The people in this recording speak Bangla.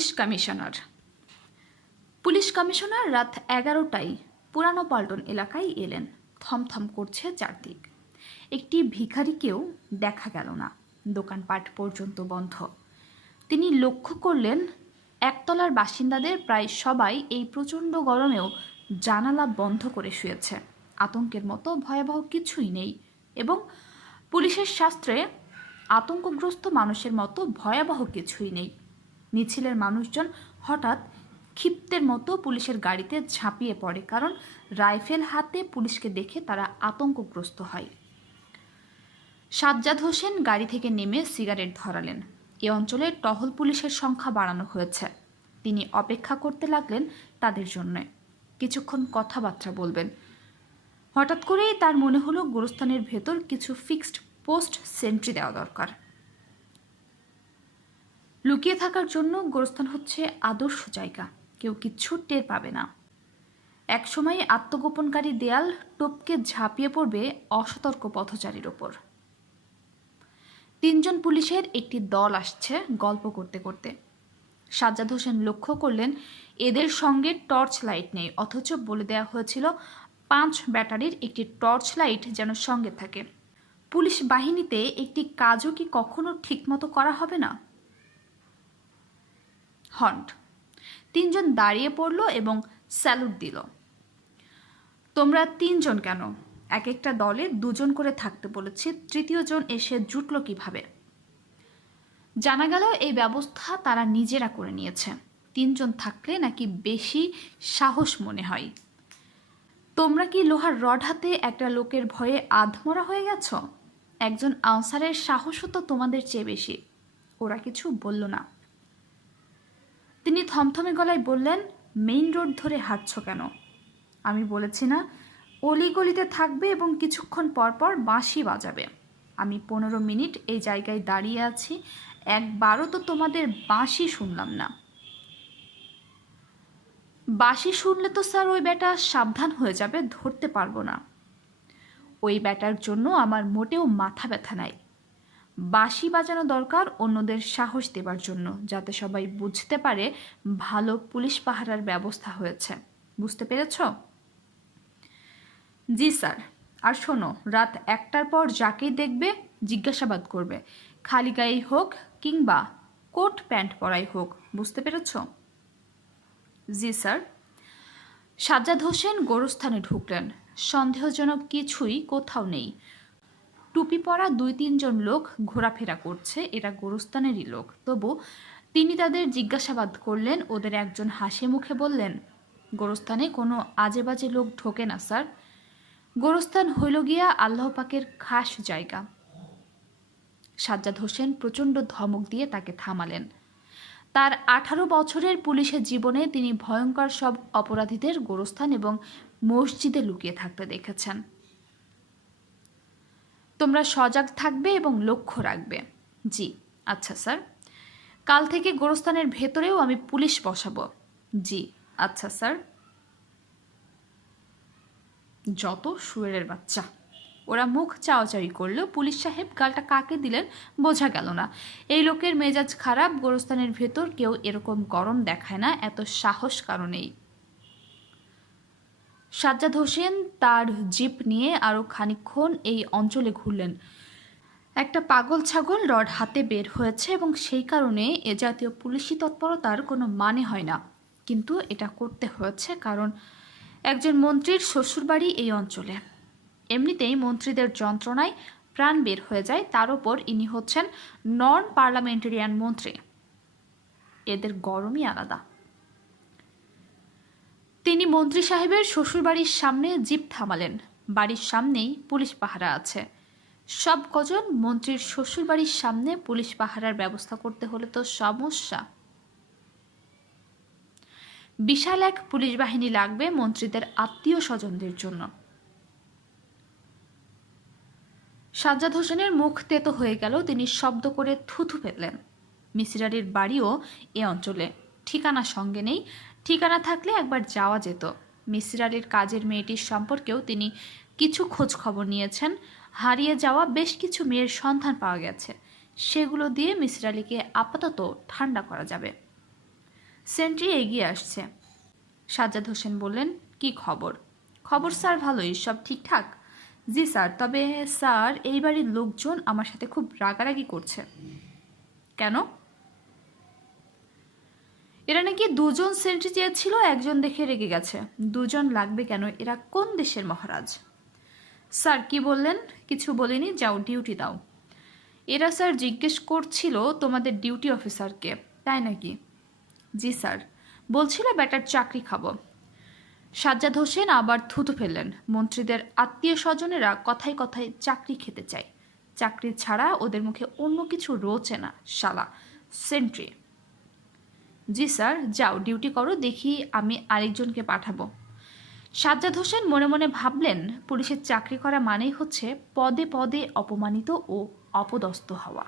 Police commissioner. পুলিশ কমিশনার রাত এগারোটায় পুরানো পাল্টন এলাকায় এলেন। থমথম করছে চারদিক। একটি ভিখারিকেও দেখা গেল না। দোকানপাট পর্যন্ত বন্ধ। তিনি লক্ষ্য করলেন, একতলার বাসিন্দাদের প্রায় সবাই এই প্রচণ্ড গরমেও জানালা বন্ধ করে শুয়েছে। আতঙ্কের মতো ভয়াবহ কিছুই নেই এবং পুলিশের শাস্ত্রে আতঙ্কগ্রস্ত মানুষের মতো ভয়াবহ কিছুই নেই। মিছিলের মানুষজন হঠাৎ ক্ষিপ্তের মতো পুলিশের গাড়িতে ঝাঁপিয়ে পড়ে কারণ রাইফেল হাতে পুলিশকে দেখে তারা আতঙ্কগ্রস্ত হয়। সাজ্জাদ হোসেন গাড়ি থেকে নেমে সিগারেট ধরালেন। এ অঞ্চলে টহল পুলিশের সংখ্যা বাড়ানো হয়েছে। তিনি অপেক্ষা করতে লাগলেন তাদের জন্য। কিছুক্ষণ কথাবার্তা বলবেন। হঠাৎ করেই তার মনে হলো গোরস্থানের ভেতর কিছু ফিক্সড পোস্ট সেন্ট্রি দেওয়া দরকার। লুকিয়ে থাকার জন্য গোরস্থান হচ্ছে আদর্শ জায়গা। কেউ কিচ্ছু টের পাবে না। একসময় আত্মগোপনকারী দেয়াল টপকে ঝাঁপিয়ে পড়বে অসতর্ক পথচারীর ওপর। তিনজন পুলিশের একটি দল আসছে গল্প করতে করতে। সাজ্জাদ হোসেন লক্ষ্য করলেন, এদের সঙ্গে টর্চ লাইট নেই, অথচ বলে দেওয়া হয়েছিল পাঁচ ব্যাটারির একটি টর্চ লাইট যেন সঙ্গে থাকে। পুলিশ বাহিনীতে একটি কাজও কি কখনো ঠিকমতো করা হবে না? হন্ট। তিনজন দাঁড়িয়ে পড়ল এবং স্যালুট দিল। তোমরা তিনজন কেন? এক একটা দলে দুজন করে থাকতে বলেছি তৃতীয় জন এসে জুটল কীভাবে? জানা গেল এই ব্যবস্থা তারা নিজেরা করে নিয়েছে। তিনজন থাকলে নাকি বেশি সাহস মনে হয়। তোমরা কি লোহার রড হাতে একটা লোকের ভয়ে আধমরা হয়ে গেছ? একজন আনসারের সাহসও তো তোমাদের চেয়ে বেশি। ওরা কিছু বলল না। তিনি থমথমে গলায় বললেন, মেইন রোড ধরে হাঁটছ কেন? আমি বলেছি না, অলিগলিতে থাকবে এবং কিছুক্ষণ পর পর বাঁশি বাজাবে। আমি পনেরো মিনিট এই জায়গায় দাঁড়িয়ে আছি, একবারও তো তোমাদের বাঁশি শুনলাম না। বাঁশি শুনলে তো স্যার ওই ব্যাটা সাবধান হয়ে যাবে, ধরতে পারব না। ওই ব্যাটার জন্য আমার মোটেও মাথা ব্যথা নাই। বাঁশি বাজানো দরকার অন্যদের সাহস দেবার জন্য, যাতে সবাই বুঝতে পারে ভালো পুলিশ পাহারার ব্যবস্থা হয়েছে। বুঝতে পেরেছ? জি স্যার। আর শোনো, রাত একটার পর যাকেই দেখবে জিজ্ঞাসাবাদ করবে, খালি গায়েই হোক কিংবা কোট প্যান্ট পরাই হোক, বুঝতে পেরেছ? জি স্যার। সাজ্জাদ হোসেন গোরস্থানে ঢুকলেন। সন্দেহজনক কিছুই কোথাও নেই। টুপি পরা দুই, তিনজন লোক ঘোরাফেরা করছে, এরা গোরস্থানেরই লোক। তবু তিনি তাদের জিজ্ঞাসাবাদ করলেন, ওদের একজন হাসি মুখে বললেন, গোরস্থানে কোনো আজে বাজে লোক ঢোকে না, স্যার। গোরস্থান হইল গিয়া আল্লাহ পাকের খাস জায়গা। সাজ্জাদ হোসেন প্রচণ্ড ধমক দিয়ে তাকে থামালেন। তার আঠারো বছরের পুলিশের জীবনে তিনি ভয়ঙ্কর সব অপরাধীদের গোরস্থান এবং মসজিদে লুকিয়ে থাকতে দেখেছেন। তোমরা সজাগ থাকবে এবং লক্ষ্য রাখবে। জি আচ্ছা স্যার। কাল থেকে গোরস্থানের ভেতরেও আমি পুলিশ বসাবো। জি আচ্ছা স্যার। যত শুয়ের বাচ্চা। ওরা মুখ চাওয়াচাওয়ি করল পুলিশ সাহেব গালটা কাকে দিলেন বোঝা গেল না। এই লোকের মেজাজ খারাপ, গোরস্থানের ভেতর কেউ এরকম গরম দেখায় না, এত সাহস কারণেই সাজ্জাদ হোসেন তার জিপ নিয়ে আরও খানিকক্ষণ এই অঞ্চলে ঘুরলেন। একটা পাগল ছাগল রড হাতে বের হয়েছে এবং সেই কারণে এ জাতীয় পুলিশি তৎপরতার কোনো মানে হয় না। কিন্তু এটা করতে হয়েছে কারণ একজন মন্ত্রীর শ্বশুরবাড়ি এই অঞ্চলে। এমনিতেই মন্ত্রীদের যন্ত্রণায় প্রাণ বের হয়ে যায়, তার ওপর ইনি হচ্ছেন নন পার্লামেন্টারিয়ান মন্ত্রী। এদের গরমই আলাদা। মন্ত্রী সাহেবের শ্বশুরবাড়ির সামনে জিপ থামালেন। বাড়ির সামনেই পুলিশ পাহারা আছে। সব কজন মন্ত্রীর শ্বশুরবাড়ির সামনে পুলিশ পাহারার ব্যবস্থা করতে হলে তো সমস্যা। বিশাল এক পুলিশ বাহিনী লাগবে মন্ত্রীদের আত্মীয় স্বজনদের জন্য। সাজ্জাদ হোসেনের মুখ তেতো হয়ে গেল, তিনি শব্দ করে থুথু ফেললেন। মিসিরারির বাড়িও এ অঞ্চলে। ঠিকানা সঙ্গে নেই ঠিকানা থাকলে একবার যাওয়া যেত। মিসির আলীর কাজের মেয়েটির সম্পর্কেও তিনি কিছু খোঁজ খবর নিয়েছেন। হারিয়ে যাওয়া বেশ কিছু মেয়ের সন্ধান পাওয়া গেছে। সেগুলো দিয়ে মিসির আলীকে আপাতত ঠান্ডা করা যাবে। সেন্ট্রি এগিয়ে আসছে। সাজ্জাদ হোসেন বললেন, কি খবর? খবর স্যার, ভালোই। সব ঠিকঠাক? জি স্যার, তবে স্যার, এই বাড়ির লোকজন আমার সাথে খুব রাগারাগি করছে। কেন? এরা নাকি দুজন সেন্ট্রি চেয়েছিল একজন দেখে রেগে গেছে। দুজন লাগবে কেন? এরা কোন দেশের মহারাজ? স্যার, কি বললেন? কিছু বলিনি, যাও ডিউটি দাও। এরা স্যার জিজ্ঞেস করছিল তোমাদের ডিউটি অফিসারকে, তাই নাকি? জি স্যার, বলছিল ব্যাটার চাকরি খাব। সাজ্জাদ হোসেন আবার থুতু ফেললেন। মন্ত্রীদের আত্মীয় স্বজনেরা কথায় কথায় চাকরি খেতে চায়। চাকরি ছাড়া ওদের মুখে অন্য কিছু রোচে না, শালা, সেন্ট্রি। জি স্যার, যাও ডিউটি করো, দেখি আমি আরেকজনকে পাঠাবো। সাজ্জাদ হোসেন মনে মনে ভাবলেন, পুলিশের চাকরি করা মানেই হচ্ছে পদে পদে অপমানিত ও অপদস্থ হওয়া।